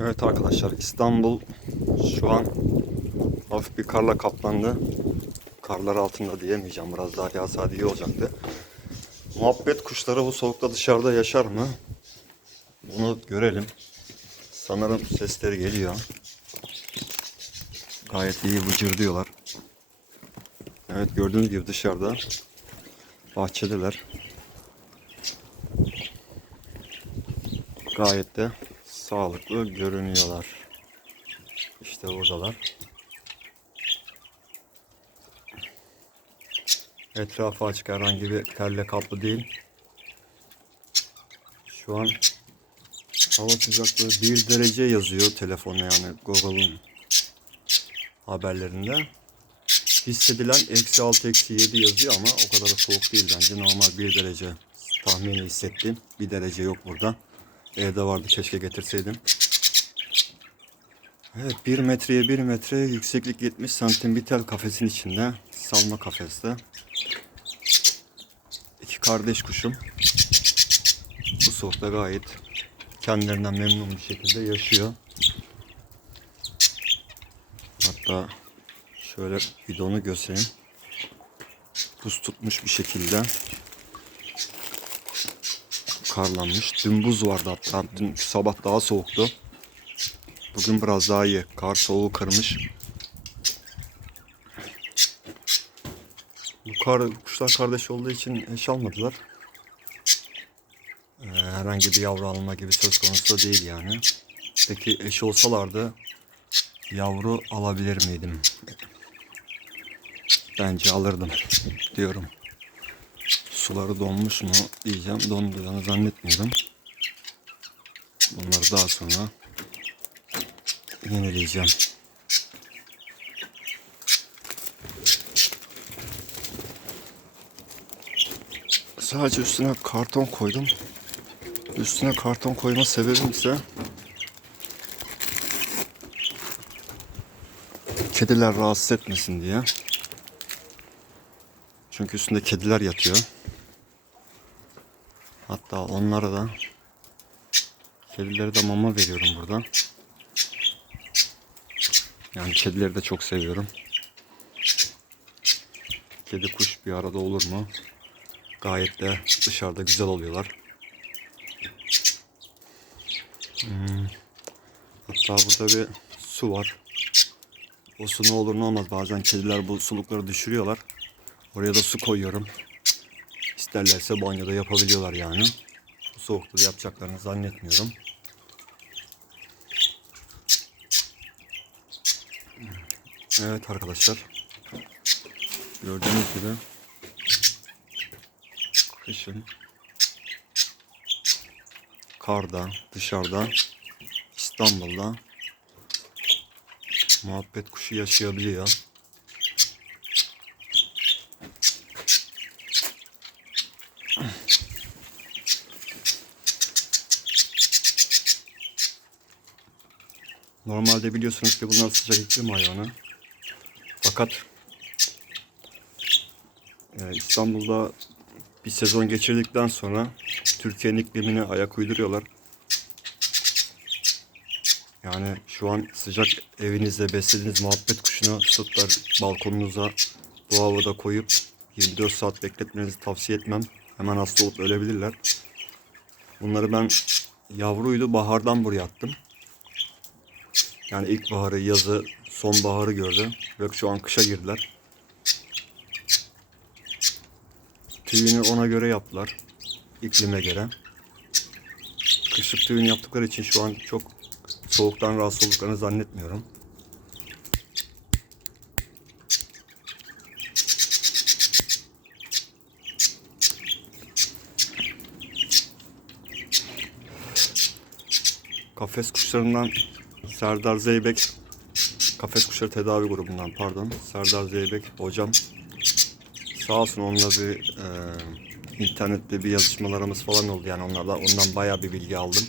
Evet arkadaşlar İstanbul şu an hafif bir karla kaplandı. Karlar altında diyemeyeceğim. Biraz daha yağsaydı iyi olacaktı. Muhabbet kuşları bu soğukta dışarıda yaşar mı? Bunu görelim. Sanırım sesleri geliyor. Gayet iyi vıcırdıyorlar. Evet gördüğünüz gibi dışarıda bahçedeler. Gayet de sağlıklı görünüyorlar. İşte buradalar. Etrafı açık herhangi bir terle kaplı değil. Şu an hava sıcaklığı 1 derece yazıyor telefonu yani Google'un haberlerinde. Hissedilen eksi 6 eksi 7 yazıyor ama o kadar da soğuk değil bence. Normal 1 derece tahmini hissettim. 1 derece yok burada. Evde vardı keşke getirseydim. Evet 1 metreye 1 metre yükseklik 70 santim bir tel kafesin içinde. Salma kafeste. İki kardeş kuşum. Bu soğukta gayet kendilerinden memnun bir şekilde yaşıyor. Hatta şöyle bidonu göstereyim. Buz tutmuş bir şekilde karlanmış. Dün buz vardı hatta. Dün sabah daha soğuktu. Bugün biraz daha iyi. Kar soğuğu kırmış. Bu kar, kuşlar kardeş olduğu için eş almadılar. Ee, herhangi bir yavru alma gibi söz konusu değil yani. Peki eş olsalardı yavru alabilir miydim? Bence alırdım diyorum. Suları donmuş mu diyeceğim. Donduğunu zannetmiyorum. Bunları daha sonra yenileyeceğim. Sadece üstüne karton koydum. Üstüne karton koyma sebebim ise kediler rahatsız etmesin diye. Çünkü üstünde kediler yatıyor. Hatta onlara da kedilere de mama veriyorum burada. Yani kedileri de çok seviyorum. Kedi kuş bir arada olur mu? Gayet de dışarıda güzel oluyorlar. Hmm. Hatta burada bir su var. O su ne olur ne olmaz. Bazen kediler bu sulukları düşürüyorlar. Oraya da su koyuyorum. İsterlerse banyoda yapabiliyorlar yani. Bu soğukta yapacaklarını zannetmiyorum. Evet arkadaşlar. Gördüğünüz gibi kışın karda, dışarıda, İstanbul'da muhabbet kuşu yaşayabiliyor. Normalde biliyorsunuz ki bunlar sıcak iklim hayvanı. Fakat e, İstanbul'da bir sezon geçirdikten sonra Türkiye'nin iklimine ayak uyduruyorlar. Yani şu an sıcak evinizde beslediğiniz muhabbet kuşunu tutup balkonunuza bu havada koyup 24 saat bekletmenizi tavsiye etmem. Hemen hasta olup ölebilirler. Bunları ben yavruydu bahardan buraya attım. Yani ilkbaharı, yazı, sonbaharı gördü. Ve şu an kışa girdiler. Tüyünü ona göre yaptılar. İklime göre. Kışlık tüyünü yaptıkları için şu an çok soğuktan rahatsız olduklarını zannetmiyorum. Kafes kuşlarından Serdar Zeybek Kafes Kuşları Tedavi Grubundan pardon Serdar Zeybek hocam sağ olsun onunla bir e, internette bir yazışmalarımız falan oldu yani onlarla ondan bayağı bir bilgi aldım.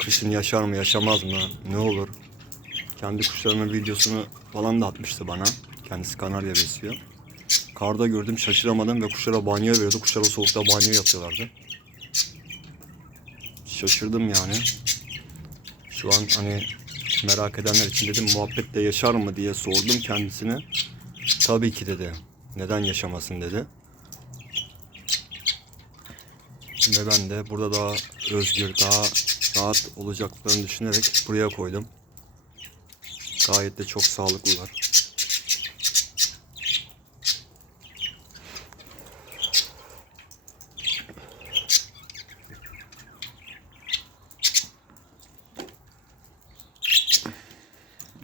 Kışın yaşar mı yaşamaz mı ne olur kendi kuşlarının videosunu falan da atmıştı bana kendisi kanarya besliyor. Karda gördüm şaşıramadım ve kuşlara banyo veriyordu kuşlara soğukta banyo yapıyorlardı. Şaşırdım yani. Şu an hani merak edenler için dedim muhabbette yaşar mı diye sordum kendisine. Tabii ki dedi. Neden yaşamasın dedi. Ve ben de burada daha özgür, daha rahat olacaklarını düşünerek buraya koydum. Gayet de çok sağlıklılar.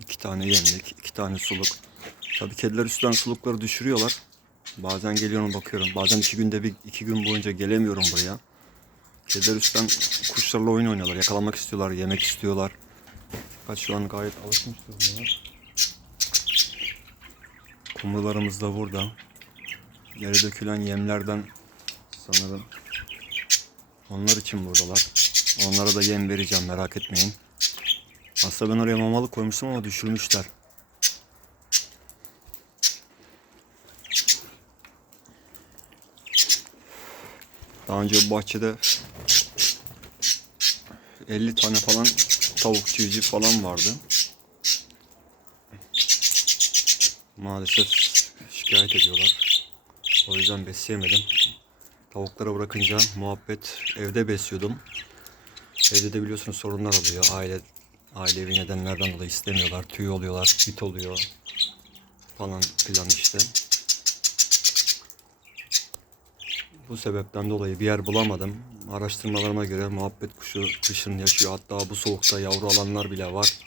İki tane yemlik, iki tane suluk. Tabii kediler üstten sulukları düşürüyorlar. Bazen geliyorum bakıyorum. Bazen iki günde bir, iki gün boyunca gelemiyorum buraya. Kediler üstten kuşlarla oyun oynuyorlar. Yakalamak istiyorlar, yemek istiyorlar. Fakat şu an gayet alışmış durumdalar. Kumrularımız da burada. Yere dökülen yemlerden sanırım onlar için buradalar. Onlara da yem vereceğim merak etmeyin. Aslında ben oraya mamalık koymuştum ama düşürmüşler. Daha önce bu bahçede 50 tane falan tavuk civciv falan vardı. Maalesef şikayet ediyorlar. O yüzden besleyemedim. Tavuklara bırakınca muhabbet evde besliyordum. Evde de biliyorsunuz sorunlar oluyor. Aile ailevi nedenlerden dolayı istemiyorlar. Tüy oluyorlar, bit oluyor falan filan işte. Bu sebepten dolayı bir yer bulamadım. Araştırmalarıma göre muhabbet kuşu kışın yaşıyor. Hatta bu soğukta yavru alanlar bile var.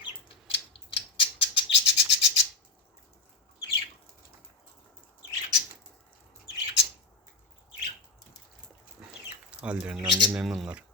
Hallerinden de memnunlar.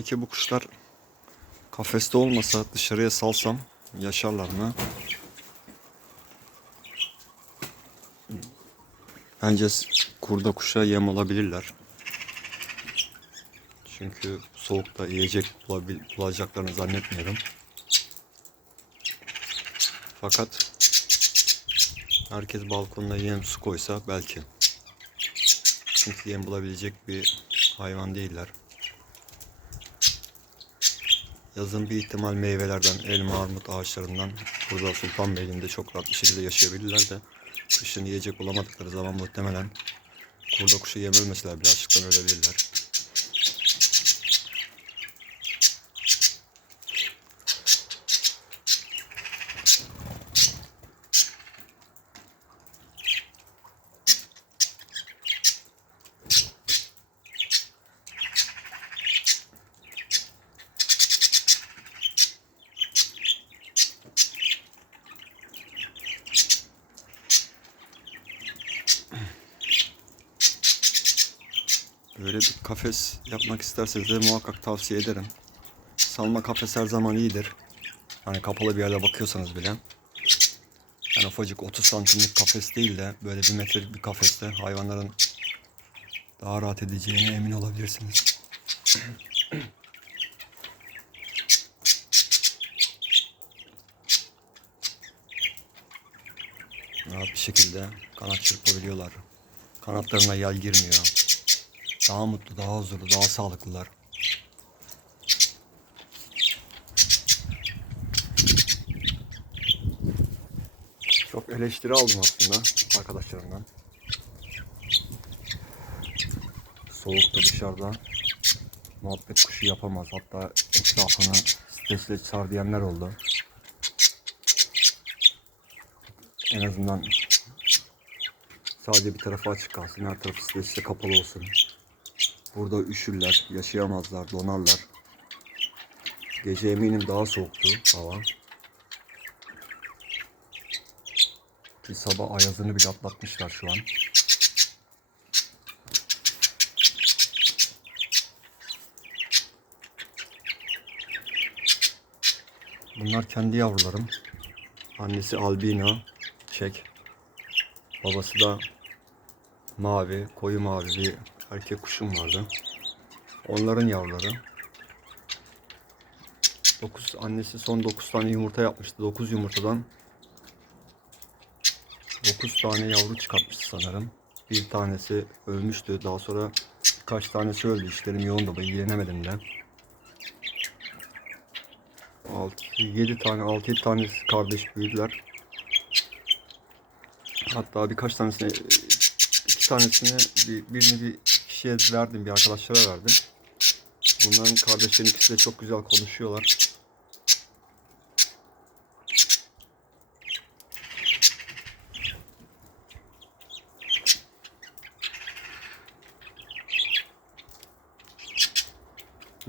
Peki bu kuşlar kafeste olmasa dışarıya salsam yaşarlar mı? Bence kurda kuşa yem olabilirler. Çünkü soğukta yiyecek bulacaklarını zannetmiyorum. Fakat herkes balkonuna yem su koysa belki. Çünkü yem bulabilecek bir hayvan değiller. Yazın bir ihtimal meyvelerden, elma, armut ağaçlarından burada Sultanbeyli'nde çok rahat bir şekilde yaşayabilirler de kışın yiyecek bulamadıkları zaman muhtemelen kurda kuşu yem bile açlıktan ölebilirler. Böyle bir kafes yapmak isterseniz de muhakkak tavsiye ederim. Salma kafes her zaman iyidir. Hani kapalı bir yerde bakıyorsanız bile. Yani ufacık 30 santimlik kafes değil de böyle bir metrelik bir kafeste hayvanların daha rahat edeceğine emin olabilirsiniz. Rahat bir şekilde kanat çırpabiliyorlar. Kanatlarına yel girmiyor. Daha mutlu, daha huzurlu, daha sağlıklılar. Çok eleştiri aldım aslında arkadaşlarımdan. Soğukta dışarıda muhabbet kuşu yapamaz. Hatta etrafını stresle çağır diyenler oldu. En azından sadece bir tarafı açık kalsın. Her tarafı stresle kapalı olsun. Burada üşürler, yaşayamazlar, donarlar. Gece eminim daha soğuktu hava. Bir sabah ayazını bile atlatmışlar şu an. Bunlar kendi yavrularım. Annesi albino, çek. Babası da mavi, koyu mavi bir erkek kuşum vardı. Onların yavruları. 9 annesi son 9 tane yumurta yapmıştı. 9 yumurtadan 9 tane yavru çıkartmıştı sanırım. Bir tanesi ölmüştü. Daha sonra birkaç tanesi öldü. İşlerim yoğun da ilgilenemedim de. 6 7 tane 6 7 tanesi kardeş büyüdüler. Hatta birkaç tanesini iki tanesini bir, birini bir kişiye verdim, bir arkadaşlara verdim. Bunların kardeşlerin ikisi de çok güzel konuşuyorlar.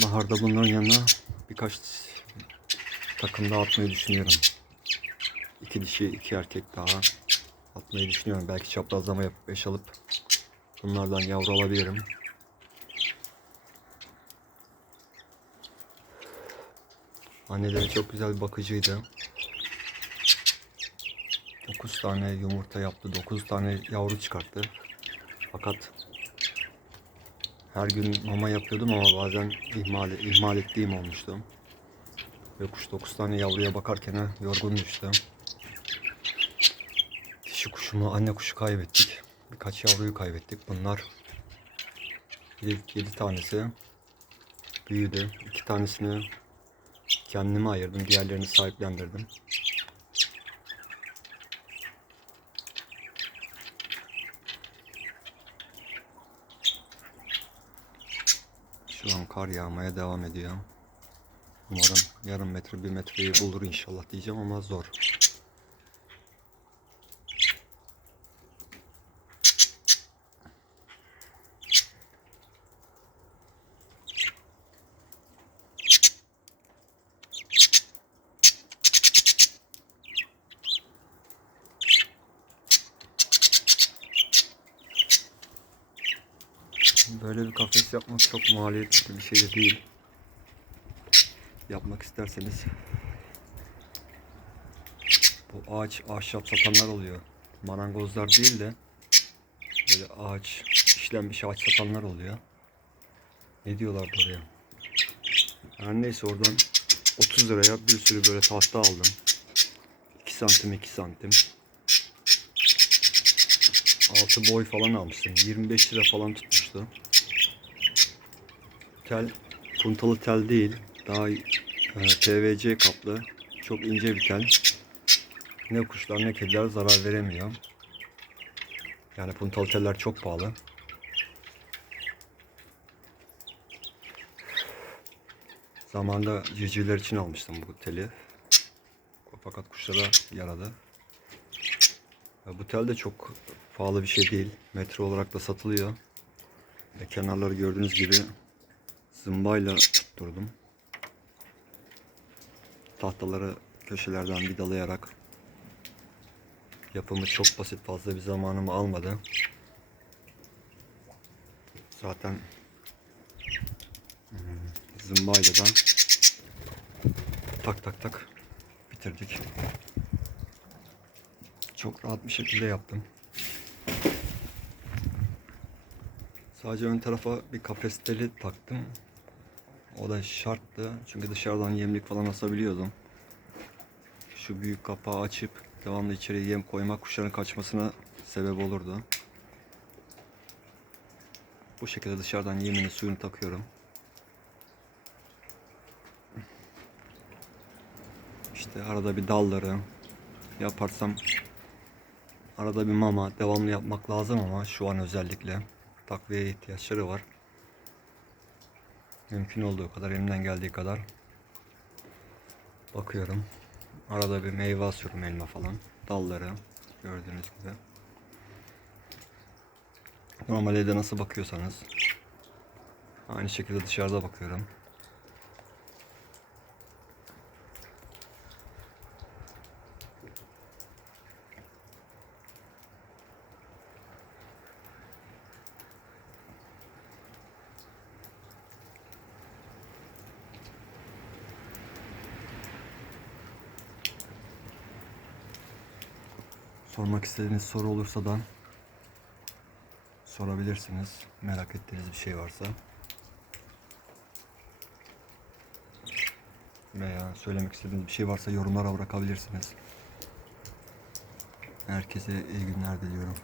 Baharda bunların yanına birkaç takım daha atmayı düşünüyorum. İki dişi, iki erkek daha atmayı düşünüyorum. Belki çaprazlama yapıp eş alıp bunlardan yavru alabilirim. Anneleri çok güzel bir bakıcıydı. 9 tane yumurta yaptı, 9 tane yavru çıkarttı. Fakat her gün mama yapıyordum ama bazen ihmal, ihmal ettiğim olmuştu. Ve kuş 9 tane yavruya bakarken yorgun düştü. Dişi kuşumu, anne kuşu kaybettik. Birkaç yavruyu kaybettik. Bunlar 7, tanesi büyüdü. 2 tanesini kendime ayırdım. Diğerlerini sahiplendirdim. Şu an kar yağmaya devam ediyor. Umarım yarım metre bir metreyi bulur inşallah diyeceğim ama zor. Böyle bir kafes yapmak çok maliyetli bir şey de değil. Yapmak isterseniz bu ağaç ahşap satanlar oluyor. Marangozlar değil de böyle ağaç işlenmiş ağaç satanlar oluyor. Ne diyorlardı oraya? Her neyse oradan 30 liraya bir sürü böyle tahta aldım. 2 santim 2 santim. Altı boy falan almıştım. 25 lira falan tutmuştu. Tel puntalı tel değil. Daha e, PVC kaplı. Çok ince bir tel. Ne kuşlar ne kediler zarar veremiyor. Yani puntalı teller çok pahalı. Zamanında civcivler için almıştım bu teli. Fakat kuşlara yaradı. Ya bu tel de çok pahalı bir şey değil. Metre olarak da satılıyor. Ve kenarları gördüğünüz gibi zımbayla tutturdum. Tahtaları köşelerden vidalayarak yapımı çok basit fazla bir zamanımı almadı. Zaten hmm, zımbayla da tak tak tak bitirdik. Çok rahat bir şekilde yaptım. Sadece ön tarafa bir kafes taktım. O da şarttı. Çünkü dışarıdan yemlik falan asabiliyordum. Şu büyük kapağı açıp devamlı içeriye yem koymak kuşların kaçmasına sebep olurdu. Bu şekilde dışarıdan yemini suyunu takıyorum. İşte arada bir dalları yaparsam arada bir mama devamlı yapmak lazım ama şu an özellikle takviye ihtiyaçları var. Mümkün olduğu kadar elimden geldiği kadar bakıyorum. Arada bir meyve asıyorum elma falan. Dalları gördüğünüz gibi. Normal evde nasıl bakıyorsanız aynı şekilde dışarıda bakıyorum. Sormak istediğiniz soru olursa da sorabilirsiniz. Merak ettiğiniz bir şey varsa. Veya söylemek istediğiniz bir şey varsa yorumlara bırakabilirsiniz. Herkese iyi günler diliyorum.